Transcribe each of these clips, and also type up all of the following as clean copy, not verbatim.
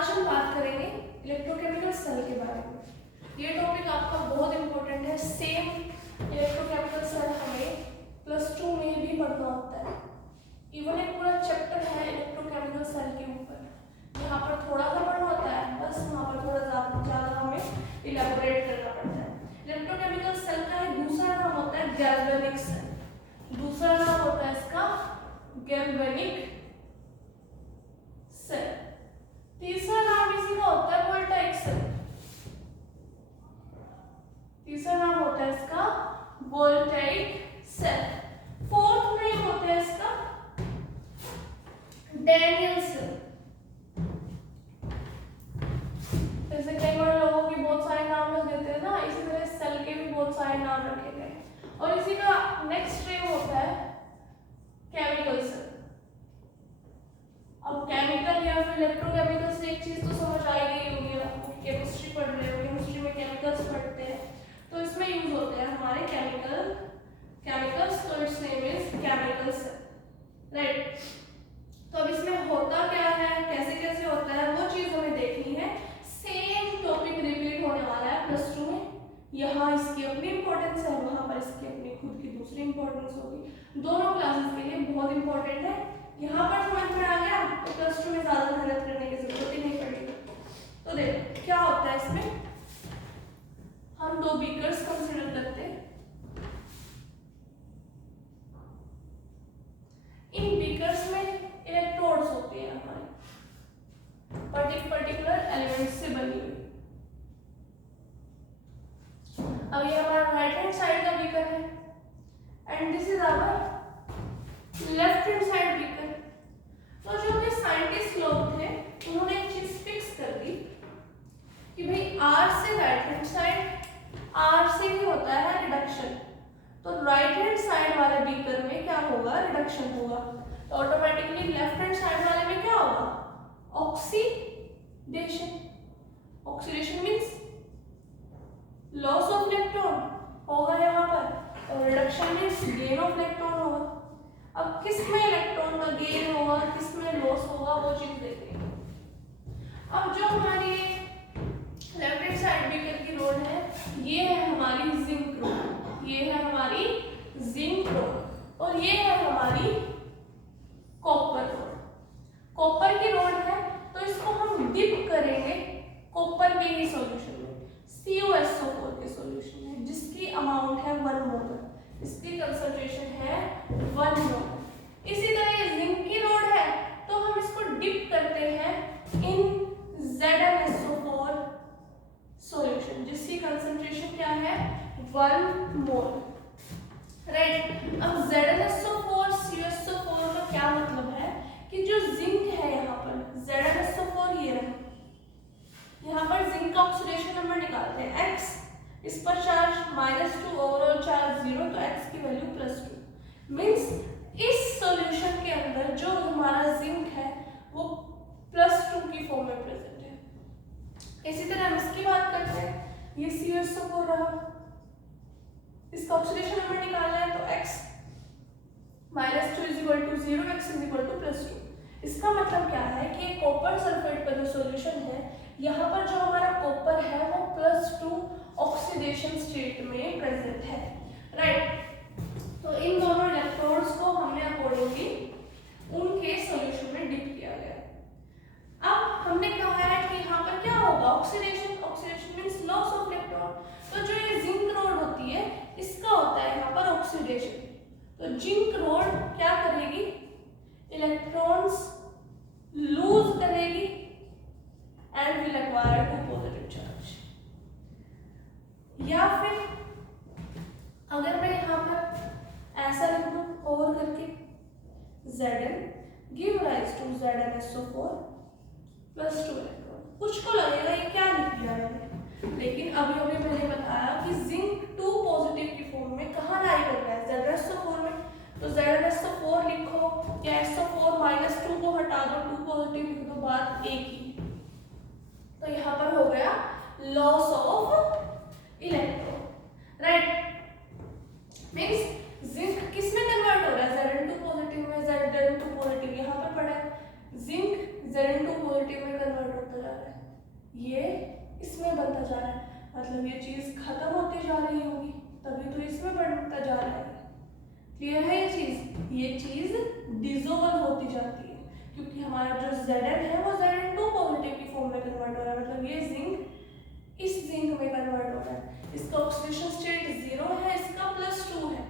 आज हम बात करेंगे इलेक्ट्रोकेमिकल सेल के बारे में। ये टॉपिक आपका बहुत इंपॉर्टेंट है। सेम इलेक्ट्रोकेमिकल सेल हमें +2 में भी पढ़ना होता है। इवन एक पूरा चैप्टर है इलेक्ट्रोकेमिकल सेल के ऊपर। यहाँ पर थोड़ा सा पढ़ना होता है, बस वहाँ पर थोड़ा ज़्यादा हमें इलेबोरेट करना पड़ता है। इलेक्ट्रोकेमिकल सेल का एक दूसरा नाम होता है गैल्वेनिक सेल। दूसरा नाम होता है इसका गैल्वेनिक सेल। तीसरा नाम इसी का होता है वोल्टाइक सेल। तीसरा नाम होता है इसका वोल्टाइक सेल। फोर्थ नेम होता है इसका डैनियल सेल। जैसे कई बार लोगों के बहुत सारे नाम रख देते हैं ना, इसी तरह सेल के भी बहुत सारे नाम रखे गए हैं। और इसी का नेक्स्ट नेम होता है केमिकल सेल। अब केमिकल या फिर इलेक्ट्रोकेमिकल से एक चीज तो समझ आ गई होगी आपको, केमिस्ट्री पढ़ रहे हो, केमिस्ट्री में केमिकल्स पढ़ते हैं तो इसमें यूज होते हैं हमारे केमिकल्स। तो its name is chemical cell, right. तो अब इसमें होता क्या है, कैसे कैसे होता है, वो चीज हमें देखनी है। सेम टॉपिक रिपीट होने वाला है +2 में। यहाँ इसकी अपनी इंपॉर्टेंस है, वहां पर इसकी अपनी खुद की दूसरी इंपॉर्टेंस होगी। दोनों क्लासेस के लिए बहुत इंपॉर्टेंट है। यहाँ पर समझ में आ गया तो +2 में ज्यादा मेहनत करने की जरूरत ही नहीं पड़ेगी। तो देखो क्या होता है इसमें। हम 2 बीकर्स कंसीडर करते हैं। इन बीकर्स में इलेक्ट्रोड्स होती है हमारे पर्टिकुलर एलिमेंट से बनी हुई। अब ये हमारा राइट हैंड साइड का बीकर है and this is our left hand side beaker. तो जो भी साइंटिस्ट लोग थे उन्होंने एक चीज फिक्स कर दी कि भाई R से राइट हैंड साइड, R से ही होता है रिडक्शन। तो राइट हैंड साइड वाले बीकर में क्या होगा, रिडक्शन होगा। तो ऑटोमेटिकली लेफ्ट हैंड साइड वाले में क्या होगा, oxidation. Oxidation means loss of electron होगा यहाँ पर, और reduction means gain of electron होगा। अब किस में इलेक्ट्रॉन का गेन होगा, किस में लॉस होगा, वो चीज देखेंगे। अब जो हमारी लेफ्ट हैंड साइड बीकर की रोड है, ये है हमारी जिंक रोड, ये है हमारी जिंक रोड, और ये है हमारी कॉपर रोड। कॉपर की रोड है तो इसको हम डिप करेंगे कॉपर के ही सॉल्यूशन में, CuSO4 के सॉल्यूशन में, जिसकी अमाउंट है 1 मोल। इसकी कंसंट्रेशन है 1 मोल। इसी तरह ये जिंक की रोड है तो हम इसको डिप करते हैं इन ZnSO4 सॉल्यूशन, जिसकी कंसंट्रेशन क्या है 1 मोल, राइट। अब ZnSO4 CuSO4 का क्या मतलब है कि जो जिंक है यहाँ पर ZnSO4 ये रहा, यहाँ पर जिंक का ऑक्सीडेशन नंबर निकालते हैं x, इस पर चार्ज -2, ओवरऑल चार्ज 0, तो x की वैल्यू +2। मींस इस सॉल्यूशन के अंदर जो हमारा जिंक है वो +2 की फॉर्म में प्रेजेंट है। इसी तरह हम इसकी बात करते हैं, ये CuSO4 रहा, इसका ऑक्सीडेशन नंबर निकालना है तो x -2 = 0, x +2। इसका मतलब क्या है कि कॉपर सल्फेट का जो सॉल्यूशन है, यहाँ पर जो हमारा कॉपर है वो +2 ऑक्सीडेशन स्टेट में प्रेजेंट है, राइट। तो इन दोनों इलेक्ट्रोड्स को हमने अकॉर्डिंगली उनके सॉल्यूशन में डिप किया गया। अब हमने कहा है कि यहाँ पर क्या होगा, oxidation. Oxidation means loss of electron. तो जो ये जिंक रोड होती है इसका होता है यहाँ पर ऑक्सीडेशन। तो जिंक रोड क्या करेगी, इलेक्ट्रॉन्स लूज करेगी and will acquire 2 positive charge. या फिर अगर मैं यहाँ पर ऐसा लिख दूं ओवर करके, Zn give rise to ZnSO4 +2 electron. कुछ को लगेगा ये क्या लिख दिया मैंने, लेकिन अभी अभी मैंने बताया कि जिंक 2 पॉजिटिव की फॉर्म में कहाँ लाई कर रहा है, ZnSO4 में। तो ZnSO4 लिखो या SO4 -2 को हटा दो, 2 पॉजिटिव लिख दो, बात एक ही। तो यहाँ पर हो गया loss of electron, right. Means zinc किस में कन्वर्ट हो रहा है, Zn2 पॉजिटिव में, Zn2 पॉजिटिव यहाँ पर पड़ा है, जिंक Zn2 पॉजिटिव में कन्वर्ट होता है। रहा है, ये इसमें बनता जा रहा है, मतलब ये चीज खत्म होती जा रही होगी, तभी तो इसमें बनता जा रहा है। क्लियर है ये चीज डिसॉल्व होती जाती है, क्योंकि हमारा जो Zn है वो Zn2 पॉजिटिव की फॉर्म में कन्वर्ट हो रहा है, मतलब ये जिंक इस जिंक में कन्वर्ट हो रहा है, इसका ऑक्सीडेशन स्टेट 0 है, इसका +2 है,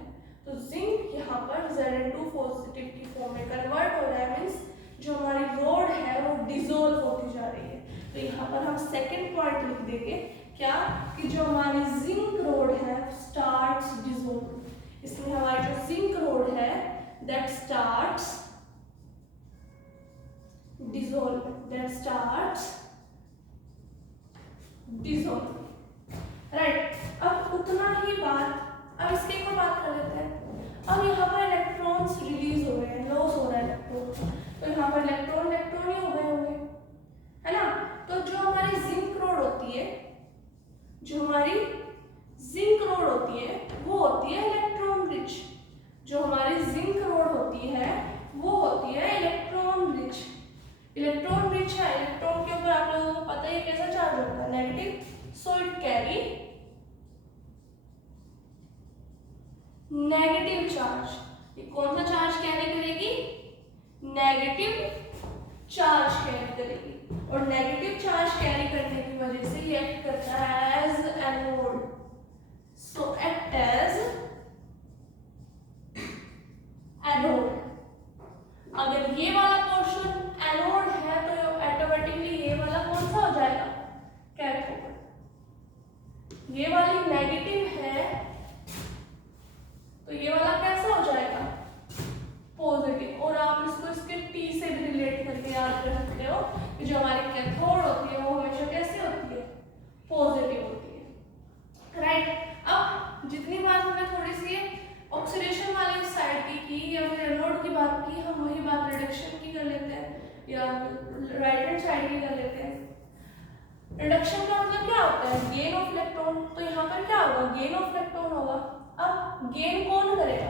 तो जिंक यहाँ पर Zn2 पॉजिटिव की फॉर्म में कन्वर्ट हो रहा है, मींस जो हमारी रोड है वो डिसॉल्व होती जा रही है। तो यहाँ पर हम सेकंड पॉइंट लिख देंगे क्या, कि जो हमारी जिंक रोड है स्टार्ट्स डिसॉल्व, इसमें हमारी जो जिंक रोड है दैट स्टार्ट्स डिसॉल्व, राइट। अब उतना ही बात, अब इसके ऊपर बात कर लेते हैं। अब यहाँ पर इलेक्ट्रॉन्स रिलीज हो रहे हैं, लॉस हो रहा है इलेक्ट्रॉन, तो यहाँ पर इलेक्ट्रॉन ही हो गए होंगे, है ना। तो जो हमारी जिंक रोड होती है, वो होती है इलेक्ट्रॉन रिच, जो हमारी जिंक रोड होती है वो होती है इलेक्ट्रॉन रिच। इलेक्ट्रॉन रिच है, इलेक्ट्रॉन के ऊपर आप लोगों को पता है कैसा चार्ज होता है, negative, so it carry negative charge. ये कौन सा चार्ज कैरी करेगी, नेगेटिव चार्ज कैरी करेगी, और नेगेटिव चार्ज कैरी करने की वजह से ये एक्ट करता है एज एनोड, सो एक्ट एज एनोड। अगर ये वाला पोर्शन एनोड है तो ऑटोमेटिकली ये वाला कौन सा हो जाएगा, कैथोड। ये वाली नेगेटिव है तो ये वाला कैसा हो जाएगा, पॉजिटिव। और आप इसको इसके T से भी रिलेट करके याद कर सकते हो कि जो हमारी कैथोड होती है वो हमेशा कैसी होती है, पॉजिटिव होती है, राइट। अब जितनी बात हमने थोड़ी सी ऑक्सीडेशन वाली साइड की या फिर एनोड की बात की, हम वही बात रिडक्शन की कर लेते हैं या राइट हैंड साइड की कर लेते हैं। रिडक्शन का मतलब क्या होता है, गेन ऑफ इलेक्ट्रॉन। तो यहाँ पर क्या होगा, गेन ऑफ इलेक्ट्रॉन होगा। अब गेन कौन करेगा,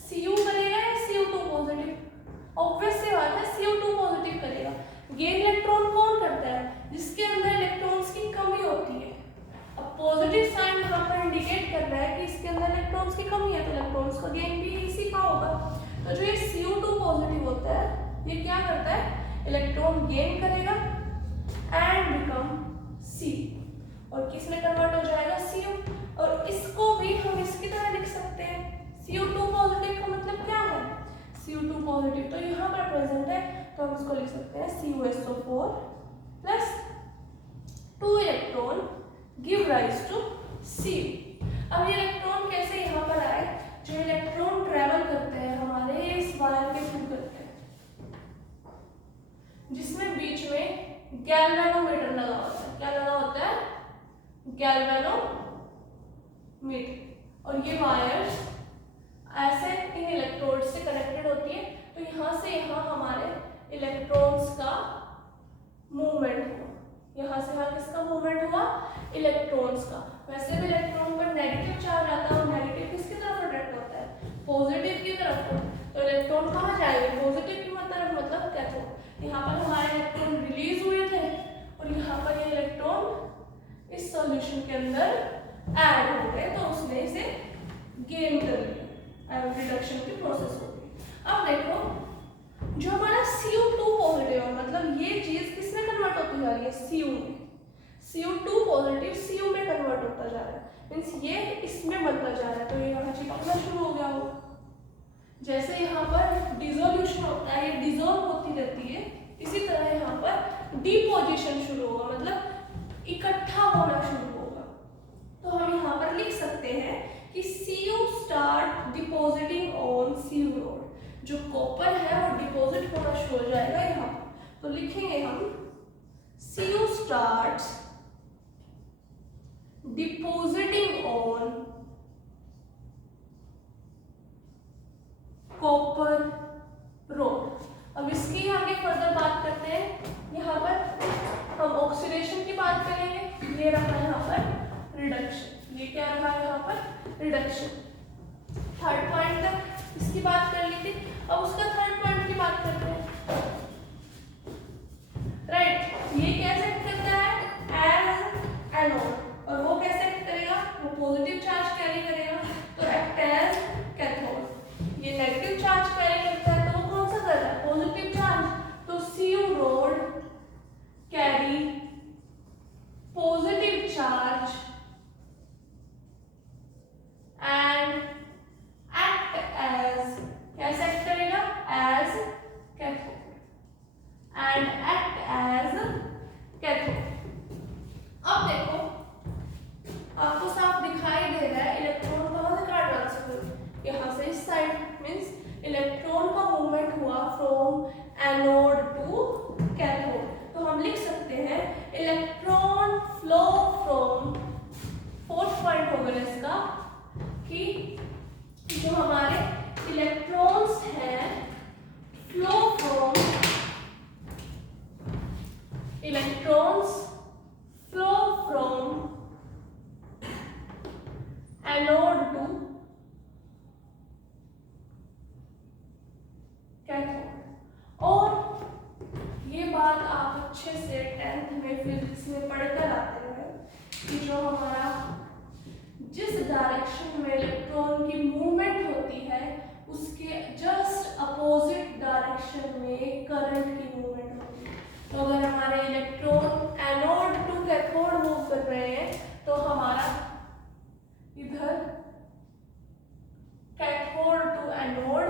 Cu करेगा या Cu2 पॉजिटिव, ऑब्वियस सी बात है Cu2 पॉजिटिव करेगा। गेन इलेक्ट्रॉन कौन करता है, जिसके अंदर इलेक्ट्रॉन्स की कमी होती है। अब पॉजिटिव साइन यहाँ पर इंडिकेट कर रहा है कि इसके अंदर इलेक्ट्रॉन्स की कमी है, तो इलेक्ट्रॉन्स का गेन भी इसी का होगा। तो जो ये Cu2 पॉजिटिव होता है ये क्या करता है, इलेक्ट्रॉन गेन करेगा एंड बिकम C, और किस में कन्वर्ट हो जाएगा, Cu। और इसको भी हम इसकी तरह लिख सकते हैं, Cu2 पॉजिटिव का मतलब क्या है, Cu2 पॉजिटिव तो यहाँ पर प्रेजेंट है, तो हम इसको लिख सकते हैं CuSO4 plus 2 electron give rise to Cu। अब ये इलेक्ट्रॉन कैसे यहाँ पर आए, जो इलेक्ट्रॉन ट्रेवल करते हैं हमारे इस वायर के थ्रू करते हैं, जिसमें बीच में गैल्वेनोमीटर लगा होता है। क्या लगा होता है, गैल्वेनोमीटर। और ये वायर्स ऐसे इन इलेक्ट्रोड से कनेक्टेड होती है, तो यहाँ से यहाँ हमारे इलेक्ट्रॉन्स का मूवमेंट हुआ, यहाँ से यहाँ किसका मूवमेंट हुआ, इलेक्ट्रॉन्स का। वैसे भी इलेक्ट्रॉन पर नेगेटिव चार्ज आता है और नेगेटिव किसकी तरफ अट्रैक्ट होता है, पॉजिटिव की तरफ। तो इलेक्ट्रॉन कहाँ जाएंगे, पॉजिटिव की तरफ, मतलब कैथोड। यहाँ पर हमारे इलेक्ट्रॉन रिलीज हुए थे और यहाँ पर ये इलेक्ट्रॉन इस सॉल्यूशन के अंदर ऐड हो गए, तो उसने इसे गेन कर लिया, रिडक्शन की प्रोसेस होगी। अब देखो जो हमारा Cu2 पॉजिटिव है, मतलब ये चीज किसमें कन्वर्ट होती जा रही है, Cu में। Cu2 पॉजिटिव Cu में कन्वर्ट होता जा रहा है, मींस ये इसमें बनता जा रहा है, तो ये यहाँ चिपकना शुरू हो गया होगा। जैसे यहाँ पर डिसोल्यूशन होता है, ये डिसॉल्व होती रहती है, इसी तरह यहाँ पर डिपोजिशन शुरू होगा, मतलब इकट्ठा होना शुरू होगा। तो हम यहाँ पर लिख सकते हैं कि Cu start depositing on Cu road, जो कॉपर है वो डिपॉजिट होना शुरू हो जाएगा यहाँ पर। तो लिखेंगे हम Cu starts depositing on copper road. अब इसकी आगे फर्दर बात करते हैं। यहाँ पर हम ऑक्सीडेशन की बात करेंगे, ये रहा यहाँ पर रिडक्शन, ये क्या रहा यहाँ पर रिडक्शन। थर्ड पॉइंट तक इसकी बात कर ली थी, अब उसका थर्ड पॉइंट की बात करते हैं, राइट। ये कैसे कि जो हमारे इलेक्ट्रॉन्स हैं flow from anode to cathode. और ये बात आप अच्छे से 10th में फिजिक्स में पढ़कर आते हैं कि जो हमारा जिस डायरेक्शन में इलेक्ट्रॉन की मूवमेंट होती है उसके जस्ट अपोजिट डायरेक्शन में करंट की मूवमेंट होती है। तो अगर हमारे electron anode to cathode move कर रहे हैं तो हमारा इधर cathode to anode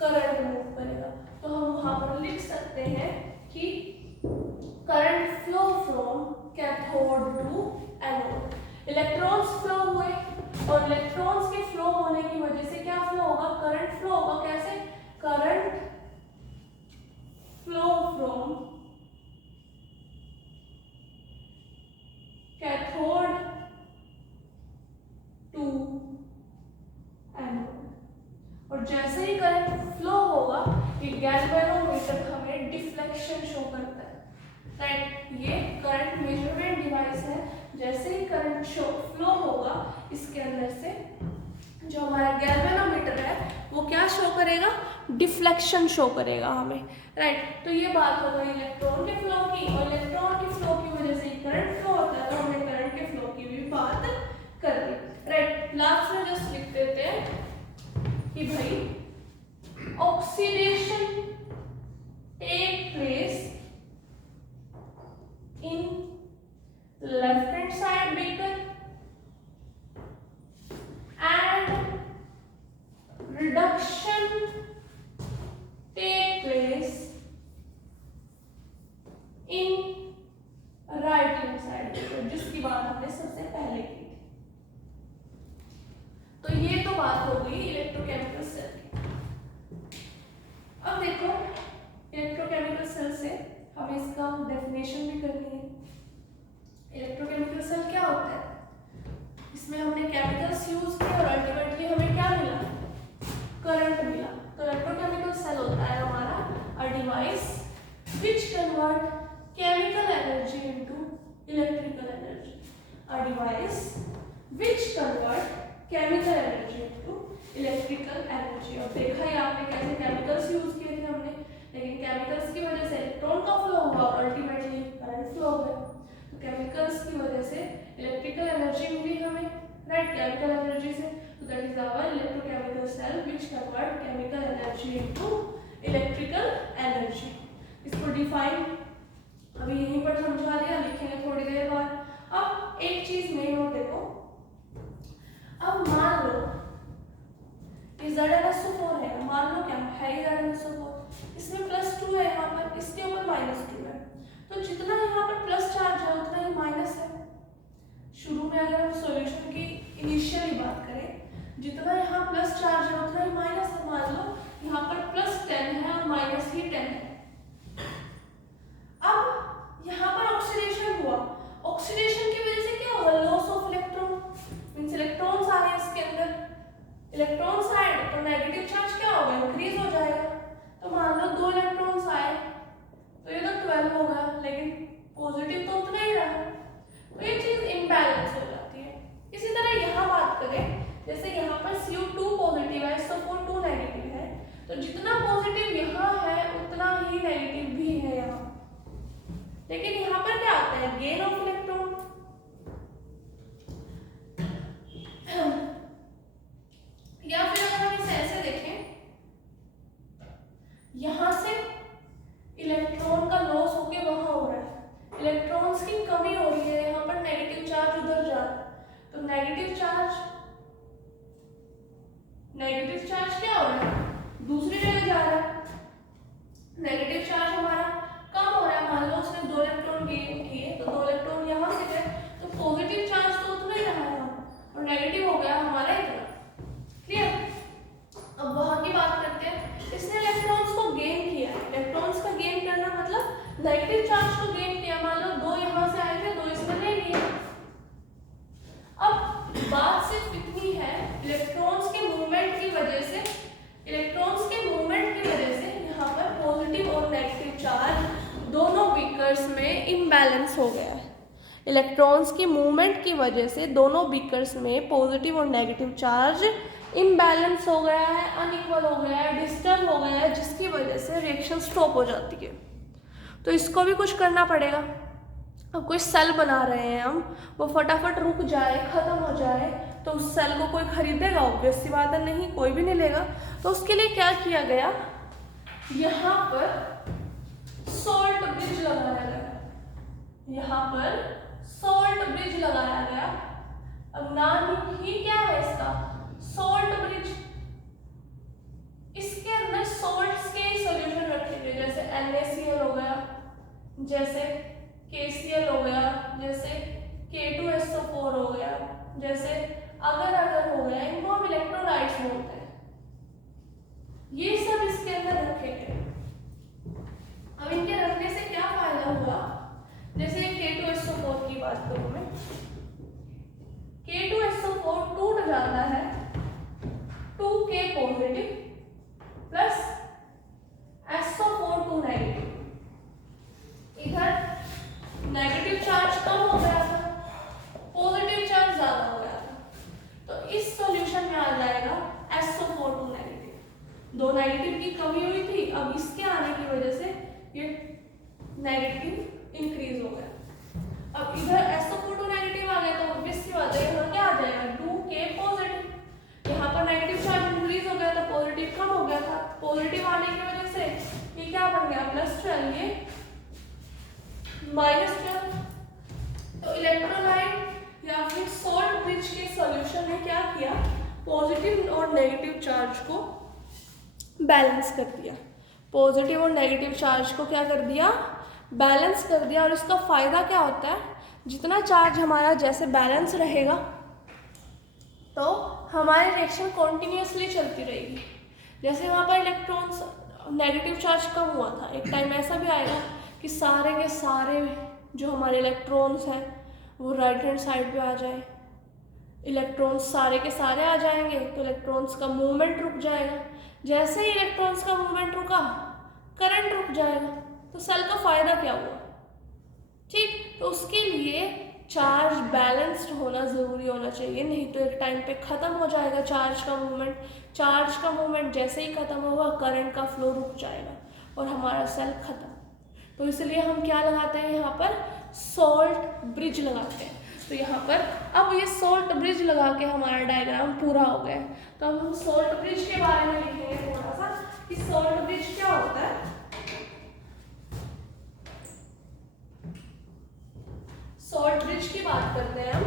current move करेगा। तो हम वहां पर लिख सकते हैं कि current flow from cathode to anode. Electrons flow हुए और इलेक्ट्रॉन्स के फ्लो होने की वजह से क्या फ्लो होगा, करंट फ्लो होगा। कैसे, current flow from cathode to anode. और जैसे ही करंट फ्लो होगा ये गैल्वेनोमीटर हमें डिफ्लेक्शन शो करता है, राइट। ये करंट मेजरमेंट डिवाइस है। जैसे ही करंट फ्लो होगा इसके अंदर से जो हमारा गैल्वेनोमीटर है वो क्या शो करेगा, डिफ्लेक्शन शो करेगा हमें, राइट। तो ये बात हो गई इलेक्ट्रॉन के फ्लो की। और इलेक्ट्रॉन के फ्लो की वजह से करंट फ्लो होता है तो हमने करंट के फ्लो की भी बात कर ली, राइट। लास्ट में जस्ट लिख देते हैं कि भाई oxidation take place in left hand side beaker and reduction take place in right hand side, जिसकी बात हमने सबसे पहले की थी। तो ये तो बात हो गई इलेक्ट्रोकेमिकल सेल की। अब देखो इलेक्ट्रोकेमिकल सेल से हमें इसका डेफिनेशन भी करनी है। इलेक्ट्रोकेमिकल सेल क्या होता है, इसमें हमने केमिकल्स यूज किए और अल्टीमेटली हमें क्या मिला, करंट मिला। तो इलेक्ट्रोकेमिकल सेल होता है हमारा a device which convert chemical energy into electrical energy. A device which convert chemical energy into electrical energy. और देखा ही आपने कैसे केमिकल्स यूज किए थे हमने, लेकिन केमिकल्स की वजह से इलेक्ट्रॉन का फ्लो हुआ और अल्टीमेटली करंट फ्लो हो गया। तो केमिकल्स की वजह से इलेक्ट्रिकल एनर्जी मिली हमें, राइट, केमिकल एनर्जी से। तो that is our electrochemical cell which convert chemical energy into electrical energy. इसको डिफाइन अभी यहीं पर समझा दिया, लिखेंगे थोड़ी देर बाद। अब एक चीज मेन और देखो, अब मान लो ये ZnSO4 है, मान लो क्या है ZnSO4, इसमें +2 है यहाँ पर, इसके ऊपर -2 है। तो जितना यहाँ पर प्लस चार्ज है उतना ही माइनस है। शुरू में अगर हम सॉल्यूशन की इनिशियली बात करें, जितना यहाँ प्लस चार्ज है उतना ही माइनस है। मान लो यहाँ पर +10 है और माइनस ही 10 है। अब यहाँ पर ऑक्सीडेशन हुआ, ऑक्सीडेशन की वजह से क्या होगा, loss of electron, means electrons आए इसके अंदर, इलेक्ट्रॉन्स आए तो नेगेटिव चार्ज क्या होगा, इंक्रीज हो जाएगा। तो मान लो 2 इलेक्ट्रॉन्स आए तो ये तो 12 होगा, लेकिन पॉजिटिव तो उतना ही रहा, तो ये चीज इम्बैलेंस हो जाती है। इसी तरह यहाँ बात करें, जैसे यहाँ पर Cu2 पॉजिटिव है, SO4 नेगेटिव है, तो जितना पॉजिटिव यहाँ है उतना ही नेगेटिव भी है यहाँ। लेकिन यहाँ पर क्या होता है, गेन ऑफ इलेक्ट्रॉन। या फिर अगर हम इसे ऐसे देखें, यहाँ से इलेक्ट्रॉन का लॉस होके वहां हो रहा है, इलेक्ट्रॉन्स की कमी हो रही है, यहाँ पर नेगेटिव चार्ज उधर जा रहा है, तो नेगेटिव चार्ज क्या हो रहा है, दूसरी जगह जा रहा है। नेगेटिव चार्ज हमारा कम हो रहा है, मान लो उसने 2 इलेक्ट्रॉन गेन किए तो 2 इलेक्ट्रॉन यहाँ से गए, तो पॉजिटिव चार्ज तो उतना ही रहा है और नेगेटिव हो गया हमारा इतना। क्लियर। अब वहां की बात करते हैं, इसने इलेक्ट्रॉन्स को गेन किया, इलेक्ट्रॉन्स का गेन करना मतलब नेगेटिव चार्ज को गेन किया। मान लो 2 यहाँ से आए थे, 2 इसमें ले लिए। अब बात सिर्फ इतनी है, इलेक्ट्रॉन में इम्बैलेंस हो गया है। इलेक्ट्रॉन्स की मूवमेंट की वजह से दोनों बीकर्स में पॉजिटिव और नेगेटिव चार्ज इम्बैलेंस हो गया है, अनइक्वल हो गया है, डिस्टर्ब हो गया है, जिसकी वजह से रिएक्शन स्टॉप हो जाती है। तो इसको भी कुछ करना पड़ेगा। अब कोई सेल बना रहे हैं हम, वो फटाफट रुक जाए, ख़त्म हो जाए, तो उस सेल को कोई खरीदेगा? ऑब्वियस सी बात है, नहीं, कोई भी नहीं लेगा। तो उसके लिए क्या किया गया, यहाँ पर सॉल्ट ब्रिज लगाया गया। यहाँ पर सॉल्ट ब्रिज लगाया गया। अब नाम ही क्या है इसका, सॉल्ट ब्रिज। इसके अंदर सॉल्ट्स के सॉल्यूशन रखे गए, जैसे NaCl हो गया, जैसे KCl हो गया, जैसे K2SO4 हो गया, जैसे अगर हो गया, इनको हम इलेक्ट्रोलाइट्स बोलते हैं। ये सब इसके अंदर रखे गए। अब इनके रखने से क्या फायदा हुआ, जैसे K2SO4 की बात करूं मैं, K2SO4 टूट जाता है 2K positive plus SO4 2 negative. इधर नेगेटिव चार्ज कम हो गया था, पॉजिटिव चार्ज ज्यादा हो गया था। तो इस सॉल्यूशन में आ जाएगा SO4 2 नेगेटिव। 2 नेगेटिव की कमी हुई थी, अब इसके आने की वजह से ये नेगेटिव इंक्रीज हो गया। अब इधर SO4 2 नेगेटिव आ गया, तो ऑब्वियस सी बात है यहाँ क्या आ जाएगा, 2K पॉजिटिव। यहाँ पर नेगेटिव चार्ज इंक्रीज हो गया था, पॉजिटिव कम हो गया था। पॉजिटिव आने की वजह से ये क्या बन गया, +12, ये -12। तो इलेक्ट्रोलाइट या फिर सॉल्ट ब्रिज के सॉल्यूशन ने क्या किया, पॉजिटिव और नेगेटिव चार्ज को बैलेंस कर दिया। पॉजिटिव और नेगेटिव चार्ज को क्या कर दिया, बैलेंस कर दिया। और इसका फायदा क्या होता है, जितना चार्ज हमारा जैसे बैलेंस रहेगा तो हमारी रिएक्शन कॉन्टिन्यूसली चलती रहेगी। जैसे वहाँ पर इलेक्ट्रॉन्स नेगेटिव चार्ज कम हुआ था, एक टाइम ऐसा भी आएगा कि सारे के सारे जो हमारे इलेक्ट्रॉन्स हैं वो राइट हैंड साइड पे आ जाए। इलेक्ट्रॉन्स सारे के सारे आ जाएंगे तो इलेक्ट्रॉन्स का मूवमेंट रुक जाएगा। जैसे ही इलेक्ट्रॉन्स का मूवमेंट रुका, करंट रुक जाएगा। तो सेल का फायदा क्या हुआ, ठीक। तो उसके लिए चार्ज बैलेंस्ड होना ज़रूरी होना चाहिए, नहीं तो एक टाइम पे ख़त्म हो जाएगा चार्ज का मूवमेंट। चार्ज का मूवमेंट जैसे ही ख़त्म होगा, करंट का फ्लो रुक जाएगा और हमारा सेल ख़त्म। तो इसलिए हम क्या लगाते हैं, यहाँ पर सॉल्ट ब्रिज लगाते हैं। तो यहाँ पर अब ये सॉल्ट ब्रिज लगा के हमारा डायग्राम पूरा हो गया। तो अब हम सॉल्ट ब्रिज के बारे में लिखेंगे थोड़ा सा कि सॉल्ट ब्रिज क्या होता है। सॉल्ट ब्रिज की बात करते हैं हम।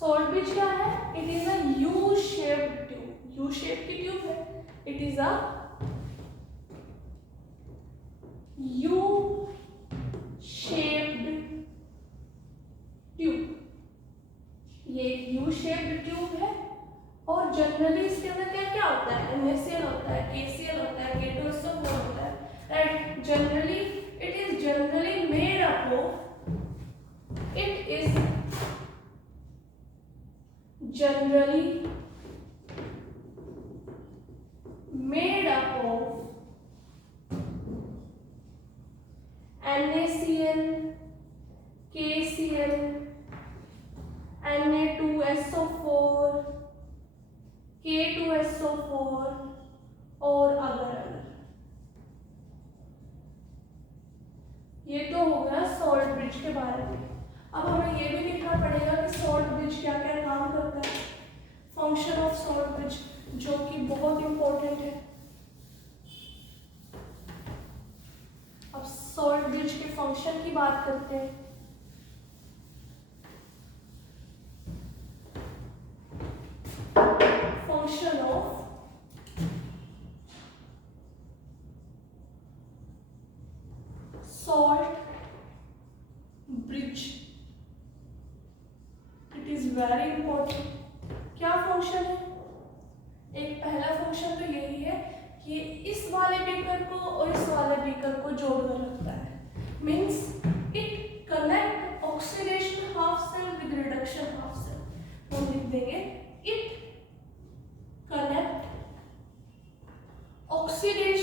सॉल्ट ब्रिज क्या है, it is a U shaped tube. U shape की ट्यूब है, it is a U shaped tube. ये यू शेप्ड ट्यूब है और जनरली इसके अंदर क्या क्या होता है, NaCl होता है, KCl होता है, K2SO4 होता है, right. Generally it is generally made up of, it is generally made up of NaCl, KCl, Na2SO4, K2SO4 और अगर। ये तो हो गया सॉल्ट ब्रिज के बारे में। अब हमें ये भी लिखना पड़ेगा कि सॉल्ट ब्रिज क्या क्या काम करता है, फंक्शन ऑफ सॉल्ट ब्रिज, जो कि बहुत इंपॉर्टेंट है। अब सॉल्ट ब्रिज के फंक्शन की बात करते हैं। Function of salt bridge, it is very important. क्या फंक्शन है, एक पहला फंक्शन तो यही है कि इस वाले बीकर को और इस वाले बीकर को जोड़कर रखता है। Means it connect oxidation half cell with reduction half cell. तो लिख देंगे it connect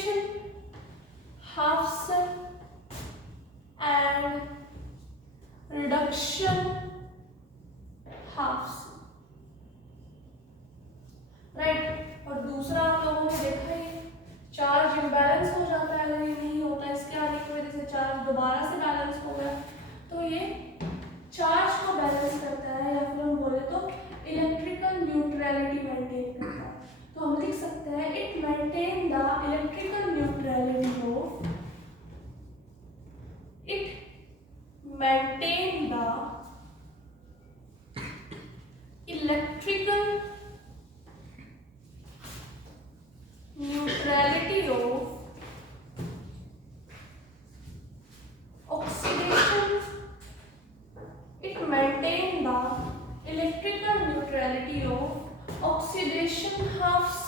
oxidation halves and reduction halves, right. और दूसरा आप लोगों ने देखा ही, चार्ज इम्बैलेंस हो जाता है, अगर ये नहीं होता, इसके आने की वजह से चार्ज दोबारा से बैलेंस हो गया, तो ये चार्ज को बैलेंस करता है, या फिर हम बोले तो इलेक्ट्रिकल न्यूट्रलिटी मेंटेन करता है। तो हम लिख सकते हैं it maintain the electrical neutrality of, it maintain the electrical neutrality of oxidation, it maintain the electrical neutrality of oxidation halves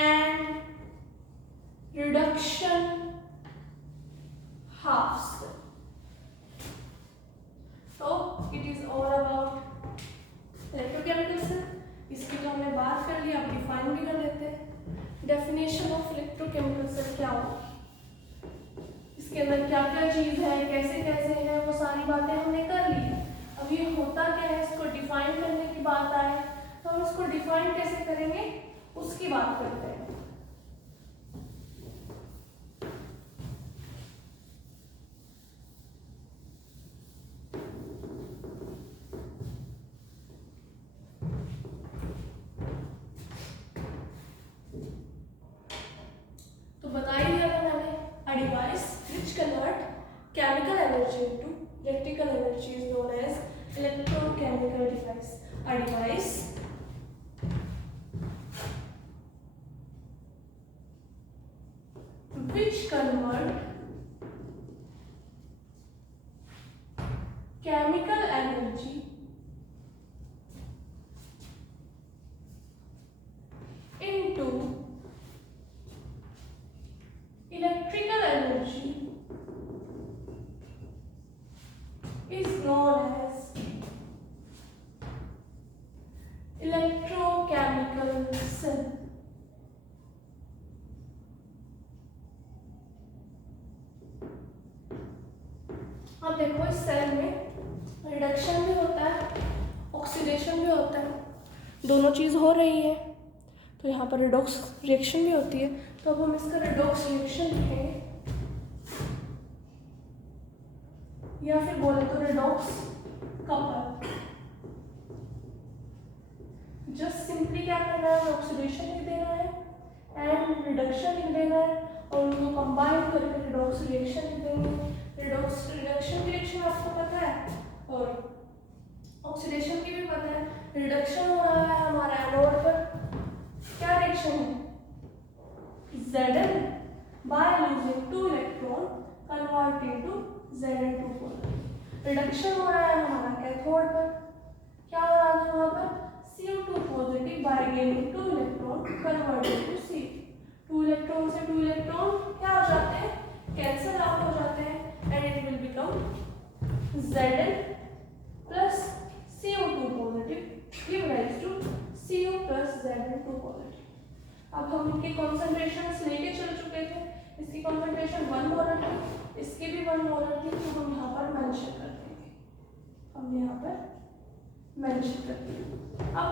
and reduction halves. So it is all about electrochemicals। इसकी तो हमने बात कर ली, आप डिफाइन भी कर लेते हैं। डेफिनेशन ऑफ इलेक्ट्रोकेमिकल सेल क्या होगी, इसके अंदर क्या क्या चीज़ है, कैसे कैसे है, वो सारी बातें हमने कर ली। अब ये होता क्या है, इसको डिफाइन करने की बात आए तो हम इसको डिफाइन कैसे करेंगे उसकी बात करते हैं। Chemical energy into electrical energy is known as electrochemical device. A device which convert chemical energy into electrical energy is known as electrochemical cell. अब देखो इस सेल में रिडक्शन भी होता है, ऑक्सीडेशन भी होता है, दोनों चीज़ हो रही है, तो यहाँ पर रिडॉक्स रिएक्शन भी होती है। तो अब हम इसका रिडॉक्स रिएक्शन लिखेंगे, या फिर बोले तो रिडॉक्स कपल। जस्ट सिंपली क्या करना है, ऑक्सीडेशन लिख देना है एंड रिडक्शन लिख देना है, और उनको कंबाइन करके रिडॉक्स रिएक्शन लिख देंगे। रिडॉक्स रिडक्शन की रिएक्शन आपको पता है और ऑक्सीडेशन की भी पता है। रिडक्शन हो रहा है हमारा एनोड पर, क्या रिएक्शन है, Zn by losing 2 electron converting to Zn2 polar. Reduction हो रहा है हमारा कैथोड पर, क्या हो रहा है वहां पर, Cu2 positive by gaining 2 electron converted to Cu। 2 electron से 2 इलेक्ट्रॉन क्या हो जाते हैं, कैंसिल आउट हो जाते हैं, and it will become Zn plus Cu2 positive give rise to Cu plus Zn2 positive. अब हम इनकी कॉन्सेंट्रेशंस लेके चल चुके थे, इसकी कॉन्सेंट्रेशन 1 मोलर थी, इसकी भी 1 मोलर थी, तो हम यहाँ पर मेंशन कर देंगे, हमने यहाँ पर मेंशन कर दिया। अब